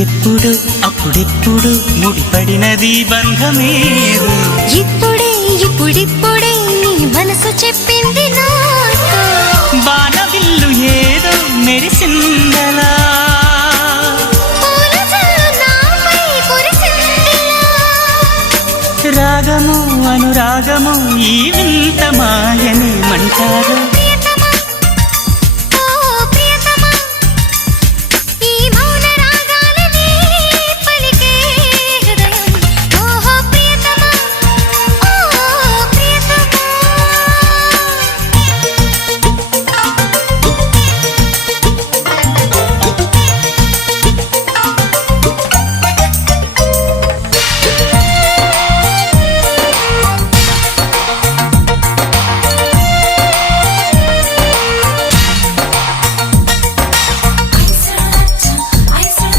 ఎప్పుడు అప్పుడెప్పుడు ముడిపడినది బంధమేదో ఇప్పుడిప్పుడే నీ మనసు చెప్పింది నాతో బాణవిల్లు ఏదో మెరిసిందలా రాగము అనురాగము ఈ వింత మాయని మంటారు